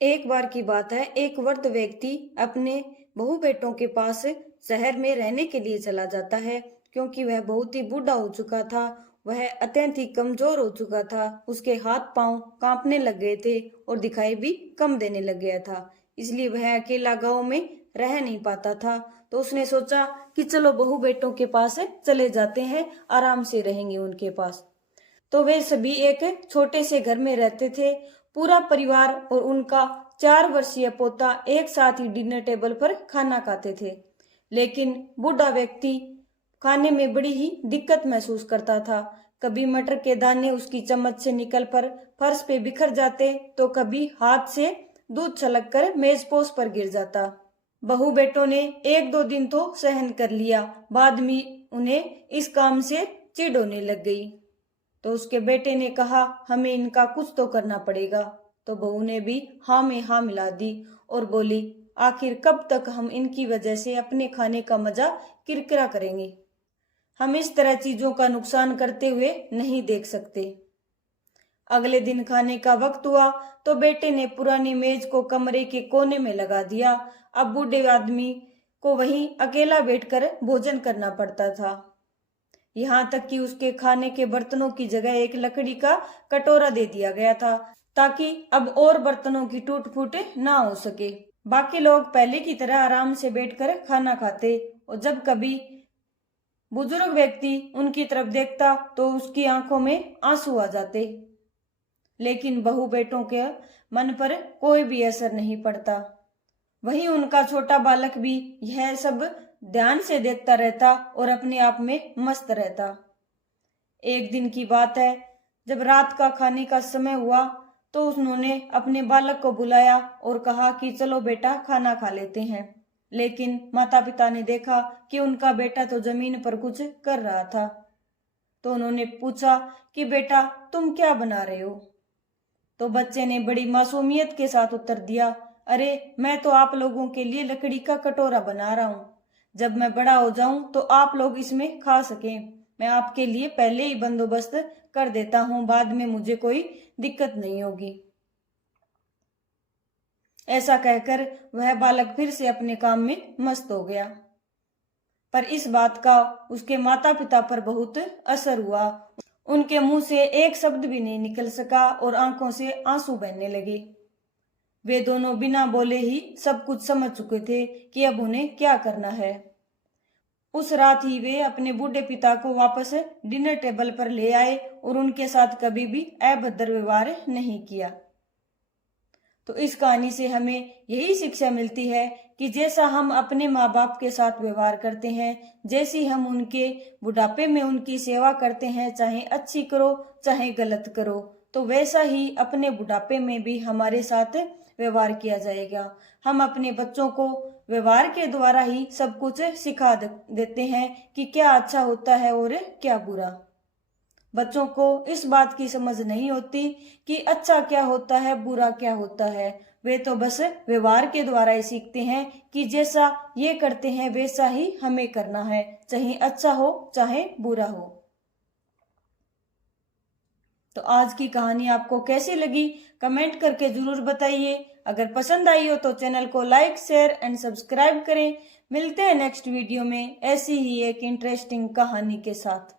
एक बार की बात है, एक वृद्ध व्यक्ति अपने बहू बेटों के पास शहर में रहने के लिए चला जाता है, क्योंकि वह बहुत ही बूढ़ा हो चुका था। वह अत्यंत ही कमजोर हो चुका था। उसके हाथ पांव कांपने लग गए थे और दिखाई भी कम देने लग गया था। इसलिए वह अकेला गांव में रह नहीं पाता था। तो उसने सोचा कि चलो बहू बेटों के पास चले जाते हैं, आराम से रहेंगे उनके पास। तो वे सभी एक छोटे से घर में रहते थे। पूरा परिवार और उनका 4 वर्षीय पोता एक साथ ही डिनर टेबल पर खाना खाते थे। लेकिन बूढ़ा व्यक्ति खाने में बड़ी ही दिक्कत महसूस करता था। कभी मटर के दाने उसकी चम्मच से निकल कर फर्श पे बिखर जाते, तो कभी हाथ से दूध छलक कर मेजपोश पर गिर जाता। बहू बेटों ने 1-2 दिन तो सहन कर लिया, बाद में उन्हें इस काम से चिढ़ होने लग गई। तो उसके बेटे ने कहा, हमें इनका कुछ तो करना पड़ेगा। तो बहू ने भी हाँ में हाँ मिला दी और बोली, आखिर कब तक हम इनकी वजह से अपने खाने का मजा किरकिरा करेंगे। हम इस तरह चीजों का नुकसान करते हुए नहीं देख सकते। अगले दिन खाने का वक्त हुआ तो बेटे ने पुरानी मेज को कमरे के कोने में लगा दिया। अब बूढ़े आदमी को वहीं अकेला बैठकर भोजन करना पड़ता था। यहाँ तक कि उसके खाने के बर्तनों की जगह एक लकड़ी का कटोरा दे दिया गया था, ताकि अब और बर्तनों की टूट फूट ना हो सके। बाकी लोग पहले की तरह आराम से बैठकर खाना खाते और जब कभी बुजुर्ग व्यक्ति उनकी तरफ देखता तो उसकी आंखों में आंसू आ जाते। लेकिन बहू बेटों के मन पर कोई भी असर नहीं पड़ता। वहीं उनका छोटा बालक भी यह सब ध्यान से देखता रहता और अपने आप में मस्त रहता। एक दिन की बात है, जब रात का खाने का समय हुआ तो उन्होंने अपने बालक को बुलाया और कहा कि चलो बेटा खाना खा लेते हैं। लेकिन माता पिता ने देखा कि उनका बेटा तो जमीन पर कुछ कर रहा था। तो उन्होंने पूछा कि बेटा तुम क्या बना रहे हो। तो बच्चे ने बड़ी मासूमियत के साथ उत्तर दिया, अरे मैं तो आप लोगों के लिए लकड़ी का कटोरा बना रहा हूँ। जब मैं बड़ा हो जाऊं तो आप लोग इसमें खा सकें। मैं आपके लिए पहले ही बंदोबस्त कर देता हूँ, बाद में मुझे कोई दिक्कत नहीं होगी। ऐसा कहकर वह बालक फिर से अपने काम में मस्त हो गया। पर इस बात का उसके माता पिता पर बहुत असर हुआ। उनके मुंह से एक शब्द भी नहीं निकल सका और आंखों से आंसू बहने लगे। वे दोनों बिना बोले ही सब कुछ समझ चुके थे कि अब उन्हें क्या करना है। उस रात ही वे अपने बूढ़े पिता को वापस डिनर टेबल पर ले आए और उनके साथ कभी भी अभद्र व्यवहार नहीं किया। तो इस कहानी से हमें यही शिक्षा मिलती है कि जैसा हम अपने माँ बाप के साथ व्यवहार करते हैं, जैसी हम उनके बुढ़ापे में उनकी सेवा करते हैं, चाहे अच्छी करो चाहे गलत करो, तो वैसा ही अपने बुढ़ापे में भी हमारे साथ व्यवहार किया जाएगा। हम अपने बच्चों को व्यवहार के द्वारा ही सब कुछ सिखा देते हैं कि क्या अच्छा होता है और क्या बुरा। बच्चों को इस बात की समझ नहीं होती कि अच्छा क्या होता है, बुरा क्या होता है। वे तो बस व्यवहार के द्वारा ही सीखते हैं कि जैसा ये करते हैं वैसा ही हमें करना है, चाहे अच्छा हो चाहे बुरा हो। तो आज की कहानी आपको कैसी लगी कमेंट करके जरूर बताइए। अगर पसंद आई हो तो चैनल को लाइक शेयर एंड सब्सक्राइब करें। मिलते हैं नेक्स्ट वीडियो में ऐसी ही एक इंटरेस्टिंग कहानी के साथ।